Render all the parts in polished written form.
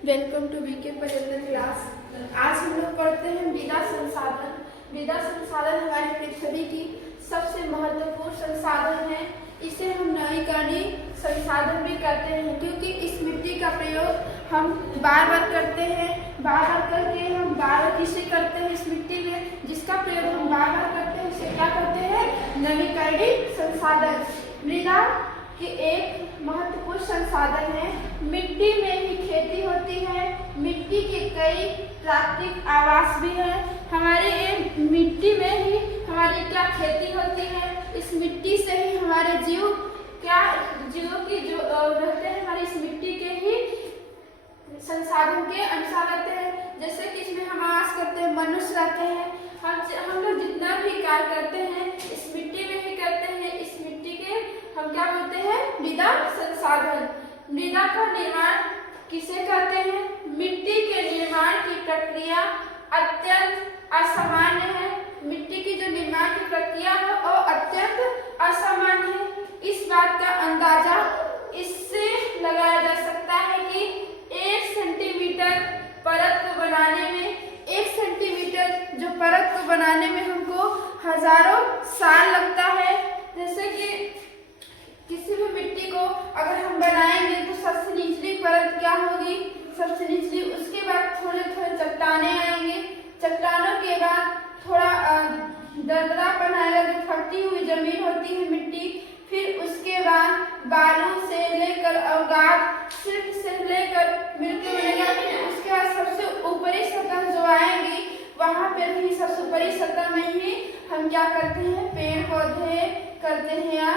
Welcome to VK Patel class. आज हम लोग पढ़ते हैं मृदा संसाधन। मृदा संसाधन हमारी पृथ्वी की सबसे महत्वपूर्ण संसाधन है। इसे हम नवीकरणीय संसाधन भी कहते हैं, क्योंकि इस मिट्टी का प्रयोग हम बार बार करते हैं। बार बार करके हम बार बार किसे करते हैं, इस मिट्टी में जिसका प्रयोग हम बार बार करते हैं उसे क्या कहते हैं, नवीकरणीय संसाधन। मृदा के एक महत्वपूर्ण संसाधन है। मिट्टी में ही खेती होती है। मिट्टी के कई प्राकृतिक आवास भी है। हमारे मिट्टी में ही हमारी क्या खेती होती है। इस मिट्टी से ही हमारे जीवों की जो रहते हैं, हमारी इस मिट्टी के ही संसाधन के अनुसार रहते हैं। जैसे कि इसमें हम आवास करते हैं, मनुष्य रहते हैं। हम लोग जितना भी कार्य करते हैं इस मिट्टी में ही करते हैं। इस मिट्टी के हम क्या बोलते हैं, मृदा संसाधन। मृदा का निर्माण किसे कहते हैं? मिट्टी के निर्माण की प्रक्रिया अत्यंत असामान्य है। मिट्टी की जो निर्माण की प्रक्रिया है वो अत्यंत असामान्य है। इस बात का अंदाजा इससे लगाया जा सकता है कि 1 सेंटीमीटर परत को बनाने में 1 सेंटीमीटर जो परत को बनाने में हमको हजारों साल लगता है। जैसे कि किसी भी मिट्टी को अगर हम बनाएंगे तो सबसे निचली परत क्या होगी, सबसे निचली, उसके बाद थोड़े थोड़े चट्टाने आएंगे। चट्टानों के बाद थोड़ा दरदरापन आएगा, जो फटी हुई जमीन होती है मिट्टी। फिर उसके बाद बालू से लेकर अवगात सिर्फ से लेकर मिलकर बनेगा। फिर उसके बाद सबसे ऊपरी सतह जो आएंगी वहां पर भी सबसे ऊपरी सतह में ही हम क्या करते हैं, पेड़ पौधे करते हैं या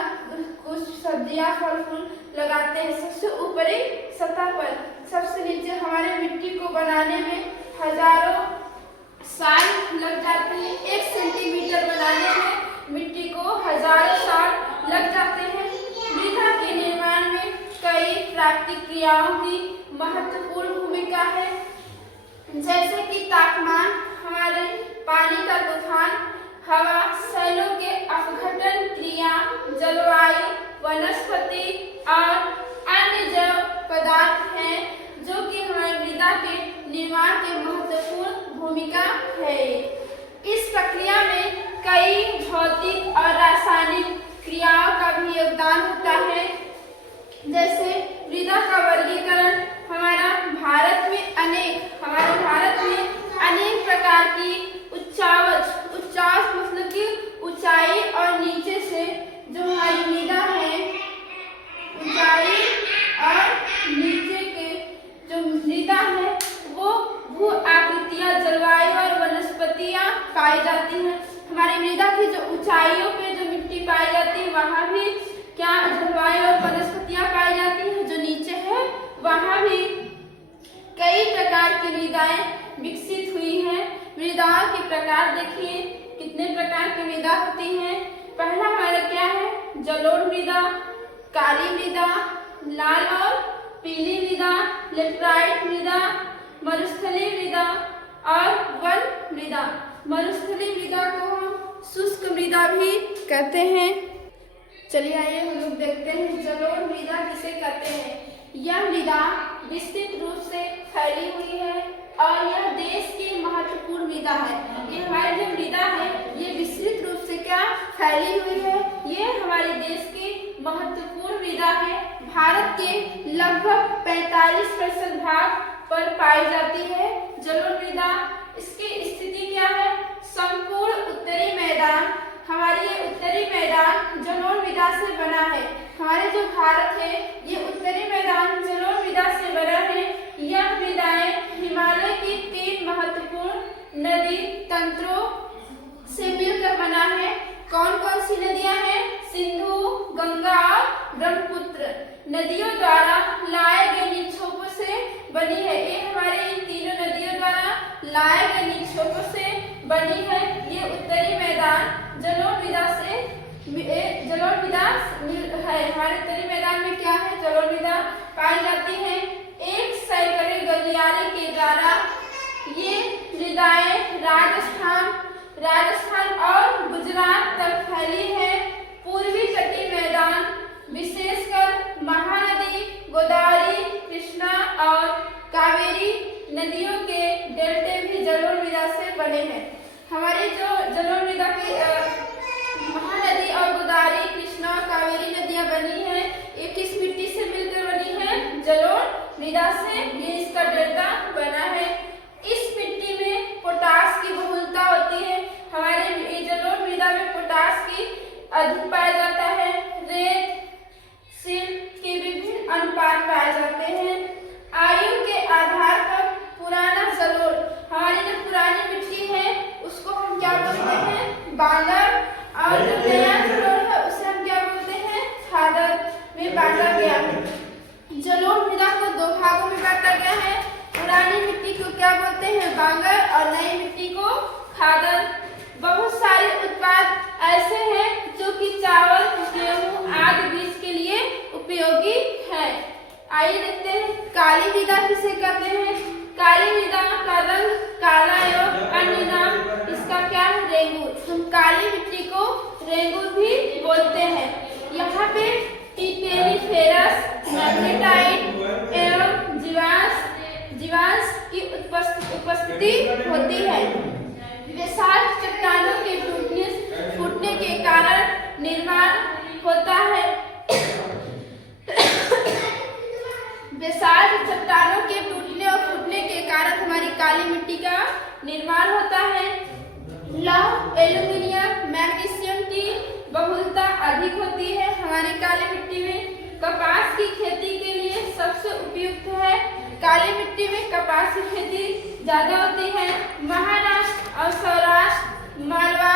कुछ सब्जियां फल फूल लगाते हैं। सबसे ऊपरी सतह पर, सबसे नीचे हमारे मिट्टी को बनाने में हजारों साल लग जाते हैं। 1 सेंटीमीटर बनाने में मिट्टी को हजारों साल लग जाते हैं। मृदा के निर्माण में कई प्राकृतिक क्रियाओं की महत्वपूर्ण भूमिका है, जैसे कि तापमान, हमारे पानी का तूफान, हवा, शैलों के अपघटन क्रिया, जलवायु, वनस्पति और अन्य जैव पदार्थ हैं जो कि हमारी मृदा के निर्माण के महत्वपूर्ण भूमिका है। इस प्रक्रिया में कई भौतिक और रासायनिक क्रियाओं का भी योगदान होता है। जैसे मृदा का वर्गीकरण, हमारे भारत में अनेक प्रकार की उच्चावच मतलब कि ऊंचाई और नीचे से जो हमारी मृदा है, ऊंचाई और नीचे के जो मृदा है वो भू आकृतियां, जलवायु और वनस्पतियां पाई जाती हैं। हमारी मृदा की जो ऊंचाइयों पे जो मिट्टी पाई जाती है वहां भी क्या जलवायु और वनस्पतियां पाई जाती हैं। जो नीचे है वहां भी कई प्रकार की मृदाएं विकसित हुई हैं। मृदाओं के प्रकार देखिए, कितने प्रकार की मृदा होती हैं। पहला हमारा क्या है, जलोढ़ मृदा, काली मृदा, लाल और पीली मृदा, लेटराइट मृदा, मरुस्थलीय मृदा और वन मृदा। मरुस्थलीय मृदा को हम शुष्क मृदा भी कहते हैं। चलिए आइए हम लोग देखते हैं जलोढ़ मृदा किसे कहते हैं। यह मृदा विस्तृत रूप से फैली हुई है और यह देश की महत्वपूर्ण मृदा है। ये हमारी जो मृदा है ये विस्तृत रूप से क्या फैली हुई है, ये हमारे देश की महत्वपूर्ण मृदा है। भारत के लगभग 45% भाग पर पाई जाती है जलोढ़ मृदा। इसकी स्थिति क्या है, संपूर्ण उत्तरी मैदान, हमारी ये उत्तरी मैदान जलोढ़ मृदा से बना है। हमारे जो भारत है ये उत्तरी मैदान जलोढ़ मृदा से बना है। यह मृदाएं हिमालय की 3 महत्वपूर्ण नदी तंत्रों से मिलकर बना है। कौन कौन सी नदियां हैं, सिंधु, गंगा और ब्रह्मपुत्र नदियों द्वारा लाए गए निक्षेपों से बनी है। ये हमारे इन तीनों नदियों द्वारा लाए गए निक्षेपों से बनी है। ये उत्तरी मैदान जलोढ़ मृदा है। हमारे उत्तरी मैदान में क्या है, जलोढ़ मृदा पाई जाती है। एक सैकड़े गलियारे के द्वारा ये मृदाएं राजस्थान और गुजरात तक फैली है। पूर्वी तटीय मैदान विशेषकर महानदी गोदावरी, कृष्णा और कावेरी नदियों के डेल्टे भी जलोढ़ मृदा से बने हैं। हमारी जो जलोढ़ मृदा की महानदी और गोदावरी, कृष्णा और कावेरी नदियां बनी हैं, ये किस मिट्टी से मिलकर बनी है? जलोढ़ मृदा से। ये इसका डेल्टा बना है। इस मिट्टी में पोटास की बहुलता होती है। हमारे जलोढ़ मृदा में पोटास की अधिक पाया जाता है। रेत, सिल्ट के विभिन्न अनुपात पाए जाते हैं। आयु के आधार पर पुराना जलोढ़, हमारी जो पुरानी मिट्टी है उसको हम क्या बोलते हैं? बांगर। और जो नया जलोढ़ है उसे हम क्या बोलते हैं? खादर में बांटा गया है। जलोढ़ मृदा को दो भागों में बांटा गया है। पुरानी मिट्टी को क्या बोलते हैं? बांगर, और नई मिट्टी को खादर। बहुत सारे उत्पाद ऐसे हैं जो कि चावल, गेहूं आदि बीज के लिए उपयोगी है। आइए देखते हैं काली मृदा किसे कहते हैं। काली मृदा का रंग काला एवं अन्य नाम इसका क्या है? रेंगूर। हम काली मिट्टी को रेंगूर भी बोलते हैं। यहाँ पे टिटेनिफेरस, मैग्नेटाइट एवं जीवांश की उपस्थिति होती है। विशाल चट्टानों के फूटने के कारण निर्माण होता है। विशाल चट्टानों के टूटने और फूटने के कारण हमारी काली मिट्टी का निर्माण होता है। लौह, एल्यूमिनियम, मैग्नीशियम की बहुलता अधिक होती है हमारी काली मिट्टी में। कपास की खेती के लिए सबसे उपयुक्त है। काली मिट्टी में कपास की खेती ज्यादा होती है। महाराष्ट्र और सौराष्ट्र, मालवा,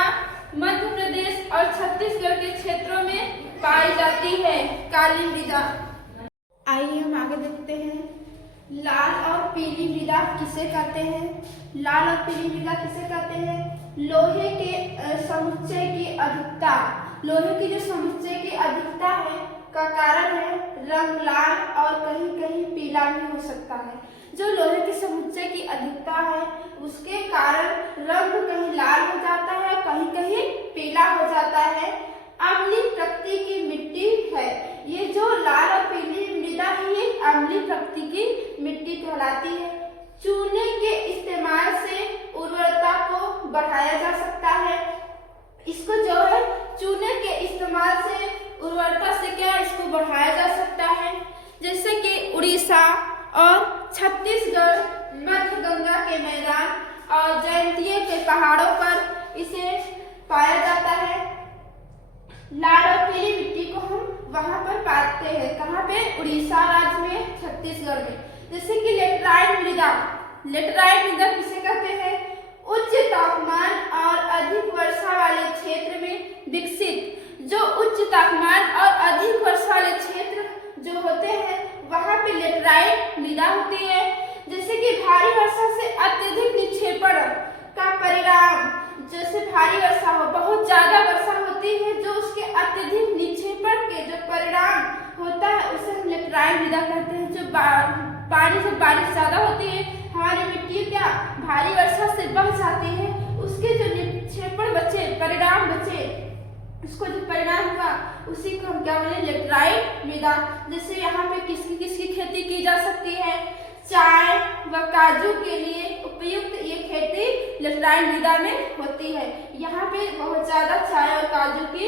मध्य प्रदेश और छत्तीसगढ़ के क्षेत्रों में पाई जाती है काली मृदा। आइए हम आगे देखते हैं लाल और पीली मृदा किसे कहते हैं। लाल और पीली मृदा किसे कहते हैं? लोहे के समुच्चय की अधिकता, लोहे की जो समुच्चय की अधिकता है का कारण है रंग लाल और कहीं कहीं पीला भी हो सकता है। जो लोहे की समुच्चय की अधिकता है उसके कारण रंग कहीं लाल हो जाता है, कहीं कहीं पीला हो जाता है। अम्लीय प्रकृति की मिट्टी है। ये जो लाल और पीली मृदा है ये अम्लीय प्रकृति की मिट्टी कहलाती है। चूने के इस्तेमाल से उर्वरता को बढ़ाया जा सकता है। इसको जो है चूने के इस्तेमाल से उर्वरता से क्या इसको बढ़ाया जा सकता है। जैसे कि उड़ीसा और छत्तीसगढ़, मध्य गंगा के मैदान और जयंतिया के पहाड़ों पर इसे पाया जाता है। लाल और पीली मिट्टी को हम वहां पर पाते हैं। कहाँ पे? उड़ीसा राज्य में, छत्तीसगढ़ में। जैसे कि लेटराइट मृदा, लेटराइट मृदा किसे कहते हैं? उच्च तापमान और अधिक वर्षा वाले क्षेत्र में विकसित। जो उच्च तापमान और अधिक वर्षा वाले क्षेत्र जो होते हैं वहां पे लेटराइट मृदा होती है। जैसे कि भारी वर्षा से अत्यधिक निक्षेपण का परिणाम, जैसे भारी वर्षा हो, बहुत ज्यादा वर्षा होती है जो उसके अत्यधिक निक्षेपण के जो परिणाम होता है उसे हम लेटराइट मृदा कहते हैं। जो पानी से बारिश ज्यादा होती है हमारी मिट्टी क्या भारी वर्षा से बह जाती है, उसके जो निक्षेपण बचे, परिणाम बचे, उसको जो परिणाम हुआ उसी को हम क्या बोले? लेटराइट मृदा। जैसे यहाँ पे किसकी किसकी खेती की जा सकती है? चाय व काजू के लिए उपयुक्त ये खेती लेटराइट मृदा में होती है। यहाँ पे बहुत ज्यादा चाय और काजू की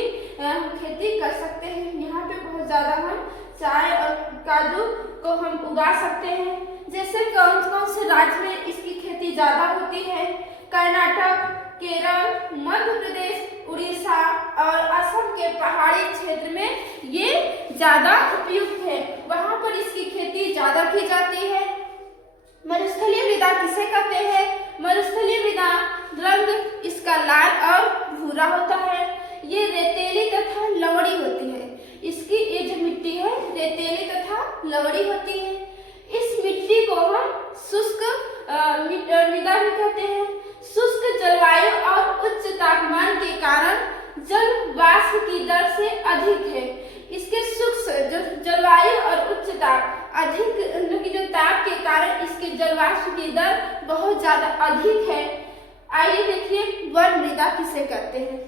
खेती कर सकते हैं। यहाँ पे बहुत ज्यादा हम चाय और काजू को हम उगा सकते हैं। जैसे कौन कौन से राज्य में इसकी खेती ज्यादा होती है? कर्नाटक, केरल, मध्य प्रदेश, उड़ीसा और असम के पहाड़ी क्षेत्र में ये ज्यादा उपयुक्त है। वहां पर इसकी खेती ज्यादा की जाती है। मरुस्थलीय मृदा किसे कहते हैं? मरुस्थलीय मृदा रंग इसका लाल और भूरा होता है। ये रेतीली तथा लवड़ी होती है। इसकी ये जो मिट्टी है रेतीली तथा लवड़ी होती है। इस मिट्टी को हम शुष्क मृदा भी कहते हैं। शुष्क जलवायु और उच्च तापमान के कारण जल वाष्प की दर से अधिक है। इसके शुष्क जो जलवायु और उच्च ताप अधिक की जो ताप के कारण इसके जल वाष्प की दर बहुत ज्यादा अधिक है। आइए देखिए वन मृदा किसे कहते हैं।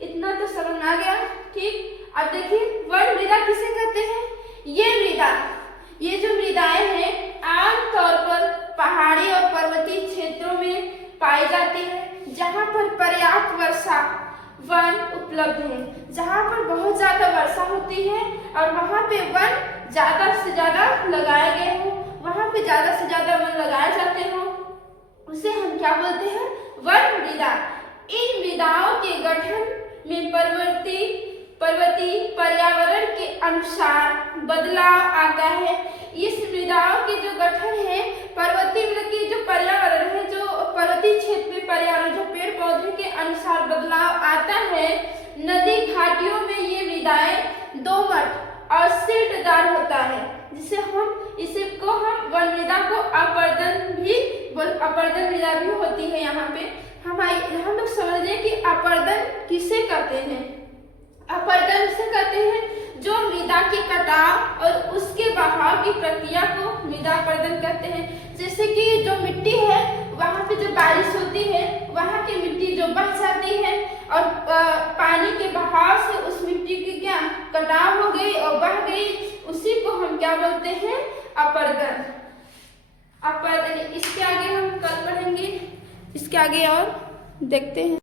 इतना तो समझ में आ गया, ठीक। अब देखिए वन मृदा किसे कहते हैं। ये मृदा, ये जो मृदाएं हैं आमतौर पर पहाड़ी और पाई जाती है, जहाँ पर पर्याप्त वर्षा वन उपलब्ध है। जहाँ पर बहुत ज्यादा वर्षा होती है और वहाँ पे वन ज्यादा से ज्यादा लगाए गए हो, वहाँ पे ज्यादा से ज्यादा वन लगाए जाते हो, उसे हम क्या बोलते हैं? वन मृदा। इन मृदाओं के गठन में पर्वतीय पर्यावरण के अनुसार बदलाव आता है। इस मृदाओं के जो गठन है, पर्वतीय मतलब कि जो पर्यावरण है, जो पर्वतीय क्षेत्र में पर्यावरण जो पेड़ पौधे के अनुसार बदलाव आता है, नदी घाटियों में ये मृदाएं दोमट और सिल्टदार होता है, जिसे हम इसको हम वन मृदा को अपर्दन मृदा भी होती है। यहाँ पे हम लोग समझ रहे हैं कि अपर्दन किसे कहते हैं। अपर्दन उसे कहते हैं जो मृदा के कटाव और उसके बहाव की प्रक्रिया को मृदा अपर्दन कहते हैं। जैसे कि जो मिट्टी है, वहाँ पे जो बारिश होती है, वहाँ की मिट्टी जो बह जाती है और पानी के बहाव से उस मिट्टी की क्या कटाव हो गई और बह गई, उसी को हम क्या बोलते हैं? अपर्दन। अपर्दन। इसके आगे हम कल पढ़ेंगे, इसके आगे और देखते हैं।